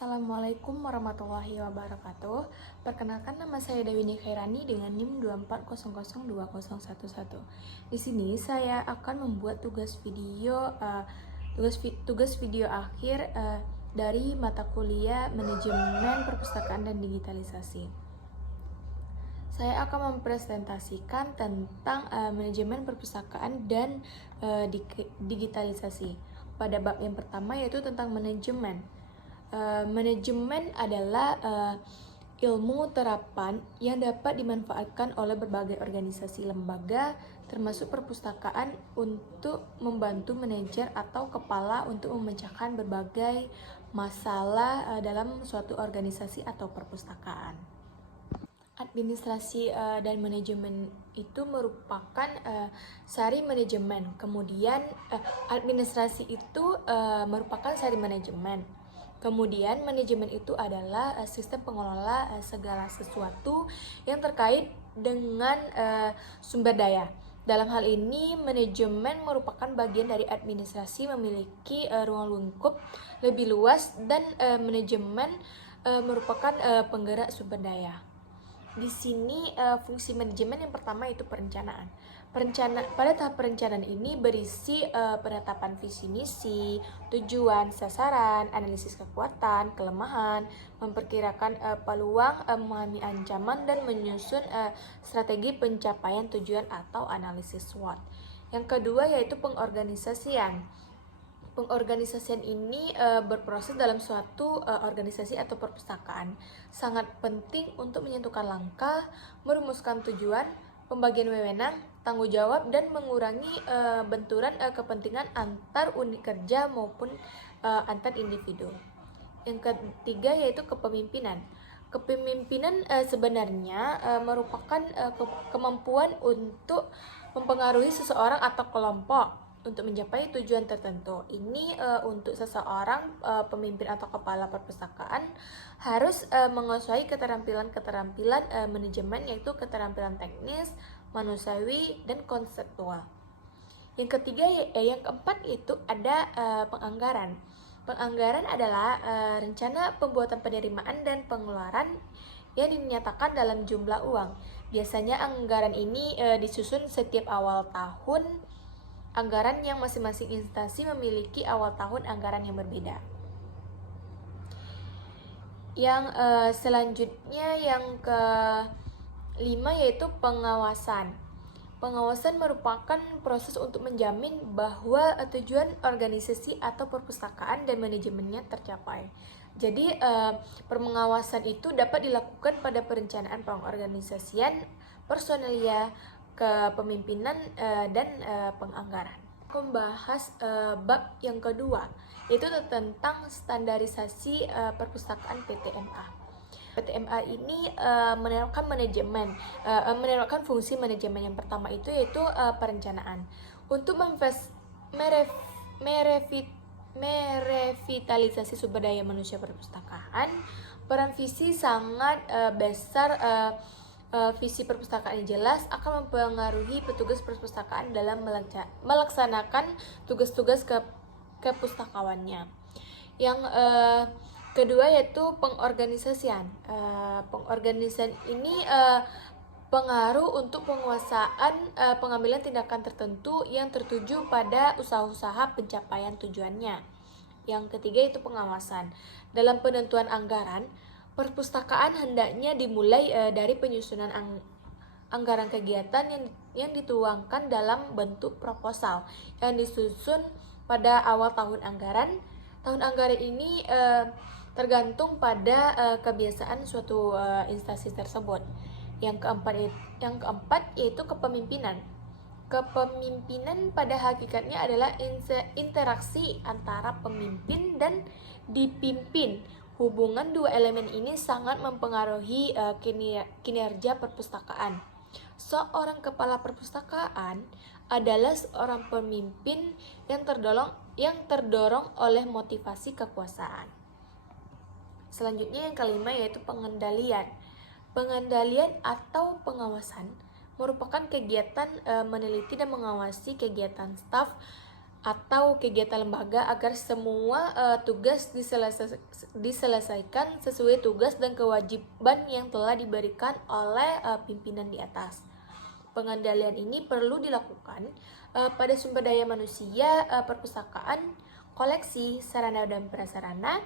Assalamualaikum warahmatullahi wabarakatuh. Perkenalkan, nama saya Dewi Nikhairani dengan NIM 240020011. Di sini saya akan membuat tugas video akhir dari mata kuliah Manajemen Perpustakaan dan Digitalisasi. Saya akan mempresentasikan tentang manajemen perpustakaan dan digitalisasi. Pada bab yang pertama yaitu tentang manajemen. Manajemen adalah ilmu terapan yang dapat dimanfaatkan oleh berbagai organisasi lembaga, termasuk perpustakaan, untuk membantu manajer atau kepala untuk memecahkan berbagai masalah dalam suatu organisasi atau perpustakaan. Administrasi dan manajemen itu merupakan sari manajemen. Kemudian administrasi itu merupakan sari manajemen. Kemudian manajemen itu adalah sistem pengelola segala sesuatu yang terkait dengan sumber daya. Dalam hal ini, manajemen merupakan bagian dari administrasi, memiliki ruang lingkup lebih luas, dan manajemen merupakan penggerak sumber daya. Di sini fungsi manajemen yang pertama itu perencanaan. Pada tahap perencanaan ini berisi penetapan visi misi, tujuan, sasaran, analisis kekuatan, kelemahan, memperkirakan peluang, memahami ancaman, dan menyusun strategi pencapaian tujuan atau analisis SWOT. Yang kedua yaitu pengorganisasian. Pengorganisasian ini berproses dalam suatu organisasi atau perpustakaan. Sangat penting untuk menentukan langkah, merumuskan tujuan, pembagian wewenang, tanggung jawab, dan mengurangi benturan kepentingan antar unit kerja maupun antar individu. Yang ketiga yaitu kepemimpinan. Kepemimpinan sebenarnya merupakan kemampuan untuk mempengaruhi seseorang atau kelompok untuk mencapai tujuan tertentu. Ini untuk seseorang pemimpin atau kepala perpustakaan harus menguasai keterampilan manajemen, yaitu keterampilan teknis, manusiawi, dan konseptual. Yang ketiga, yang keempat itu ada penganggaran. Penganggaran adalah rencana pembuatan penerimaan dan pengeluaran yang dinyatakan dalam jumlah uang. Biasanya anggaran ini disusun setiap awal tahun. Anggaran yang masing-masing instansi memiliki awal tahun anggaran yang berbeda. Yang selanjutnya yang kelima yaitu pengawasan. Pengawasan merupakan proses untuk menjamin bahwa tujuan organisasi atau perpustakaan dan manajemennya tercapai. Jadi pengawasan itu dapat dilakukan pada perencanaan pengorganisasian, personelia, kepemimpinan, dan penganggaran. Membahas bab yang kedua, yaitu tentang standarisasi perpustakaan PTMA. PTMA ini menerapkan menerapkan fungsi manajemen. Yang pertama itu yaitu perencanaan. Untuk merevitalisasi sumber daya manusia perpustakaan, peran visi sangat besar. Visi perpustakaan yang jelas akan mempengaruhi petugas perpustakaan dalam melaksanakan tugas-tugas kepustakawannya. Yang kedua yaitu pengorganisasian. Pengorganisasian ini pengaruh untuk penguasaan pengambilan tindakan tertentu yang tertuju pada usaha-usaha pencapaian tujuannya. Yang ketiga itu pengawasan. Dalam penentuan anggaran, perpustakaan hendaknya dimulai dari penyusunan anggaran kegiatan yang dituangkan dalam bentuk proposal yang disusun pada awal tahun anggaran. Tahun anggaran ini tergantung pada kebiasaan suatu instansi tersebut. Yang keempat yaitu kepemimpinan. Kepemimpinan pada hakikatnya adalah interaksi antara pemimpin dan dipimpin. Hubungan dua elemen ini sangat mempengaruhi kinerja perpustakaan. Seorang kepala perpustakaan adalah seorang pemimpin yang terdorong oleh motivasi kekuasaan. Selanjutnya yang kelima yaitu pengendalian. Pengendalian atau pengawasan merupakan kegiatan meneliti dan mengawasi kegiatan staf atau kegiatan lembaga agar semua tugas diselesaikan sesuai tugas dan kewajiban yang telah diberikan oleh pimpinan di atas. Pengendalian ini perlu dilakukan pada sumber daya manusia, perpustakaan, koleksi, sarana dan prasarana,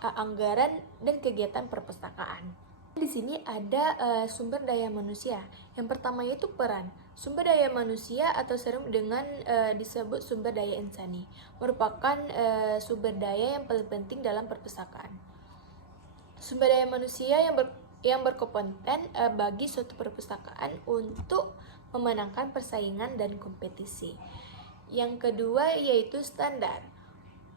anggaran, dan kegiatan perpustakaan. Di sini ada sumber daya manusia. Yang pertama yaitu peran. Sumber daya manusia atau sering dengan disebut sumber daya insani, merupakan sumber daya yang paling penting dalam perpustakaan. Sumber daya manusia yang berkompeten bagi suatu perpustakaan untuk memenangkan persaingan dan kompetisi. Yang kedua yaitu standar.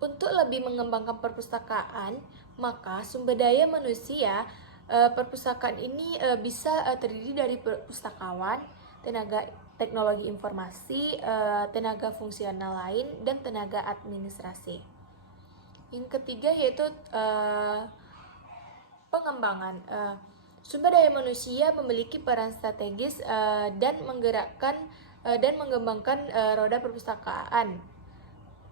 Untuk lebih mengembangkan perpustakaan, maka sumber daya manusia perpustakaan ini bisa terdiri dari pustakawan, tenaga teknologi informasi, tenaga fungsional lain, dan tenaga administrasi. Yang ketiga yaitu pengembangan. Sumber daya manusia memiliki peran strategis dan menggerakkan dan mengembangkan roda perpustakaan.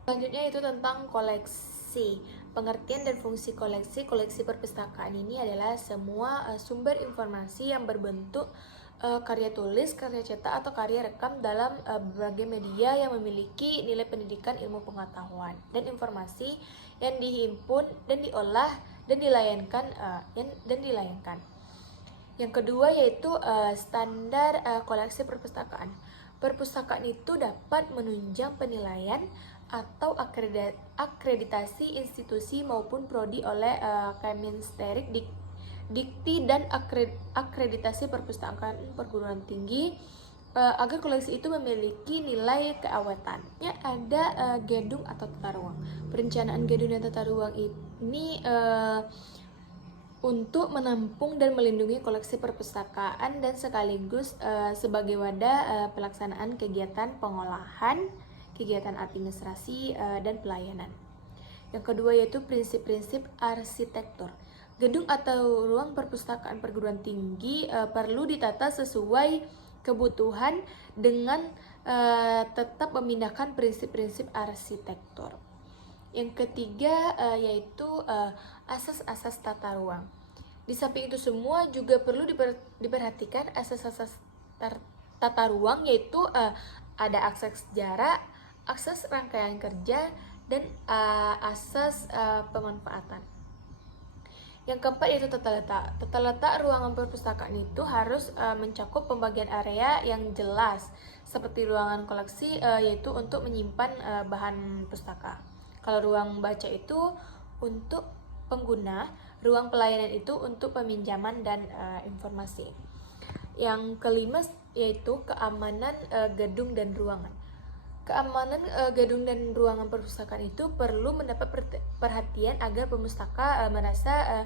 Selanjutnya itu tentang koleksi. Pengertian dan fungsi koleksi. Koleksi perpustakaan ini adalah semua sumber informasi yang berbentuk karya tulis, karya cetak, atau karya rekam dalam berbagai media yang memiliki nilai pendidikan, ilmu pengetahuan, dan informasi yang dihimpun dan diolah dan dilayangkan. Yang kedua yaitu standar koleksi perpustakaan. Perpustakaan itu dapat menunjang penilaian atau akreditasi institusi maupun prodi oleh Kemensterik, Dikti, dan akreditasi perpustakaan perguruan tinggi agar koleksi itu memiliki nilai keawetannya. Ada gedung atau tata ruang. Perencanaan gedung dan tata ruang ini untuk menampung dan melindungi koleksi perpustakaan dan sekaligus sebagai wadah pelaksanaan kegiatan pengolahan, kegiatan administrasi, dan pelayanan. Yang kedua yaitu prinsip-prinsip arsitektur. Gedung atau ruang perpustakaan perguruan tinggi perlu ditata sesuai kebutuhan dengan tetap memindahkan prinsip-prinsip arsitektur. Yang ketiga yaitu asas-asas tata ruang. Di samping itu semua juga perlu diperhatikan asas-asas tata ruang, yaitu ada akses jarak, akses rangkaian kerja, dan asas pemanfaatan. Yang keempat yaitu tata letak. Tata letak ruangan perpustakaan itu harus mencakup pembagian area yang jelas, seperti ruangan koleksi yaitu untuk menyimpan bahan pustaka. Kalau ruang baca itu untuk pengguna, ruang pelayanan itu untuk peminjaman dan informasi. Yang kelima yaitu keamanan gedung dan ruangan. Keamanan gedung dan ruangan perpustakaan itu perlu mendapat perhatian agar pemustaka merasa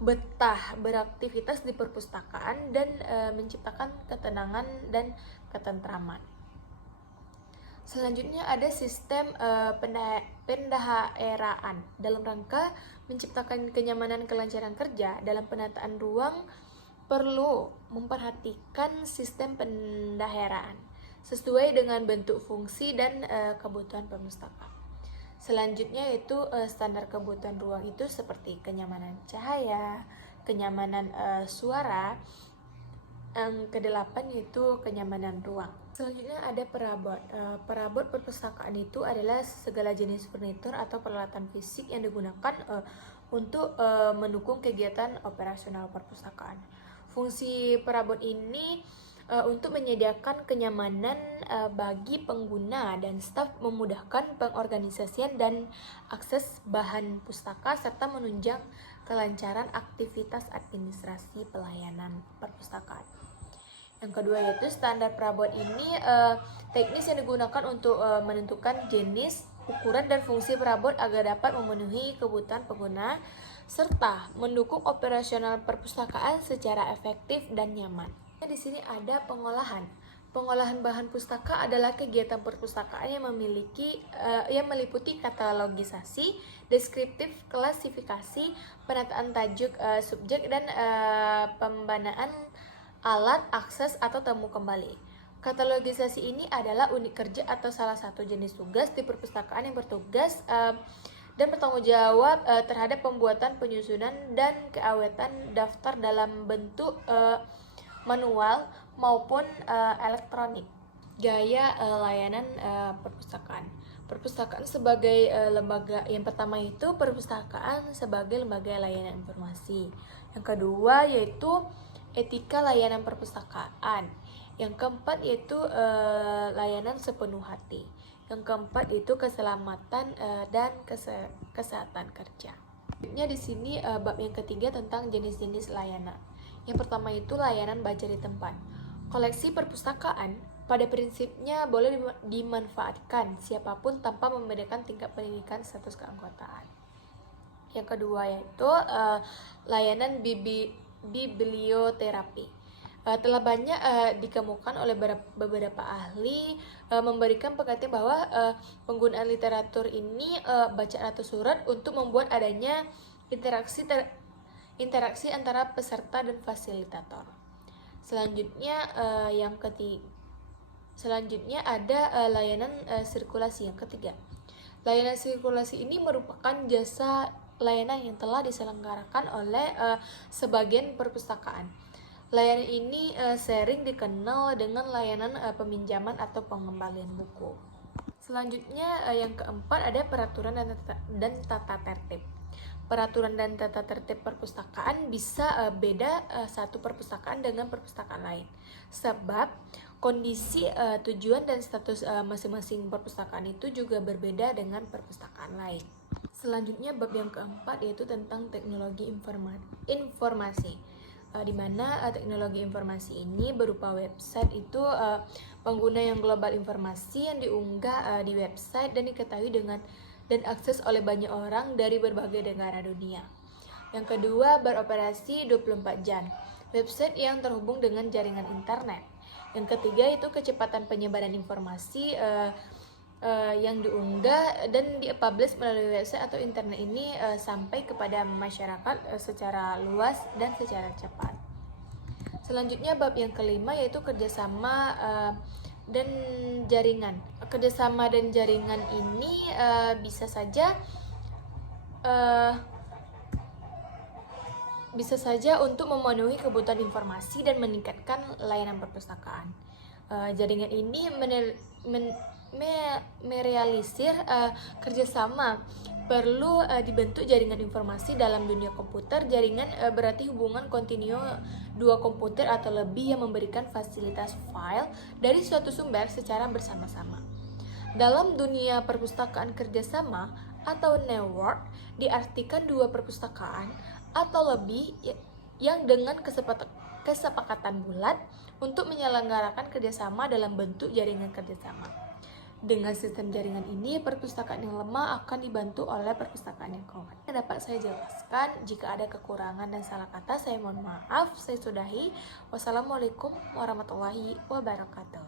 betah beraktivitas di perpustakaan dan menciptakan ketenangan dan ketentraman. Selanjutnya ada sistem pendaeraan dalam rangka menciptakan kenyamanan kelancaran kerja. Dalam penataan ruang perlu memperhatikan sistem pendaeraan sesuai dengan bentuk fungsi dan kebutuhan pemustaka. Selanjutnya yaitu standar kebutuhan ruang itu seperti kenyamanan cahaya, kenyamanan suara. Yang kedelapan yaitu kenyamanan ruang. Selanjutnya ada perabot. Perabot perpustakaan itu adalah segala jenis furnitur atau peralatan fisik yang digunakan untuk mendukung kegiatan operasional perpustakaan. Fungsi perabot ini untuk menyediakan kenyamanan bagi pengguna dan staf, memudahkan pengorganisasian dan akses bahan pustaka, serta menunjang kelancaran aktivitas administrasi pelayanan perpustakaan. Yang kedua yaitu standar perabot ini teknis yang digunakan untuk menentukan jenis, ukuran, dan fungsi perabot agar dapat memenuhi kebutuhan pengguna serta mendukung operasional perpustakaan secara efektif dan nyaman. Di sini ada pengolahan. Pengolahan bahan pustaka adalah kegiatan perpustakaan yang meliputi katalogisasi, deskriptif, klasifikasi, penataan tajuk subjek, dan pembanaan alat, akses, atau temu kembali. Katalogisasi ini adalah unit kerja atau salah satu jenis tugas di perpustakaan yang bertugas dan bertanggung jawab terhadap pembuatan, penyusunan, dan keawetan daftar dalam bentuk manual maupun elektronik. Gaya layanan perpustakaan. Perpustakaan sebagai lembaga, yang pertama itu perpustakaan sebagai lembaga layanan informasi. Yang kedua yaitu etika layanan perpustakaan. Yang keempat yaitu layanan sepenuh hati. Yang keempat itu keselamatan dan kesehatan kerja. Selanjutnya di sini bab yang ketiga tentang jenis-jenis layanan. Yang pertama itu layanan baca di tempat. Koleksi perpustakaan pada prinsipnya boleh dimanfaatkan siapapun tanpa membedakan tingkat pendidikan status keanggotaan. Yang kedua yaitu layanan biblioterapi. Telah banyak dikemukakan oleh beberapa ahli memberikan pengertian bahwa penggunaan literatur ini bacaan atau surat untuk membuat adanya interaksi antara peserta dan fasilitator. Selanjutnya ada layanan sirkulasi yang ketiga. Layanan sirkulasi ini merupakan jasa layanan yang telah diselenggarakan oleh sebagian perpustakaan. Layanan ini sering dikenal dengan layanan peminjaman atau pengembalian buku. Selanjutnya yang keempat ada peraturan dan tata tertib. Peraturan dan tata tertib perpustakaan bisa beda satu perpustakaan dengan perpustakaan lain. Sebab kondisi, tujuan dan status masing-masing perpustakaan itu juga berbeda dengan perpustakaan lain. Selanjutnya bab yang keempat yaitu tentang teknologi informasi. Di mana teknologi informasi ini berupa website itu pengguna yang global informasi yang diunggah di website dan diketahui dan akses oleh banyak orang dari berbagai negara dunia. Yang kedua, beroperasi 24 jam. Website yang terhubung dengan jaringan internet. Yang ketiga itu kecepatan penyebaran informasi yang diunggah dan dipublish melalui website atau internet ini sampai kepada masyarakat secara luas dan secara cepat. Selanjutnya bab yang kelima yaitu kerjasama dan jaringan. Kerjasama dan jaringan ini bisa saja untuk memenuhi kebutuhan informasi dan meningkatkan layanan perpustakaan. Jaringan ini merealisir kerjasama. Perlu dibentuk jaringan informasi dalam dunia komputer. Jaringan berarti hubungan kontinu dua komputer atau lebih yang memberikan fasilitas file dari suatu sumber secara bersama-sama. Dalam dunia perpustakaan, kerjasama atau network diartikan dua perpustakaan atau lebih yang dengan kesepakatan bulat untuk menyelenggarakan kerjasama dalam bentuk jaringan kerjasama. Dengan sistem jaringan ini, perpustakaan yang lemah akan dibantu oleh perpustakaan yang kuat. Yang dapat saya jelaskan, jika ada kekurangan dan salah kata, saya mohon maaf. Saya sudahi. Wassalamualaikum warahmatullahi wabarakatuh.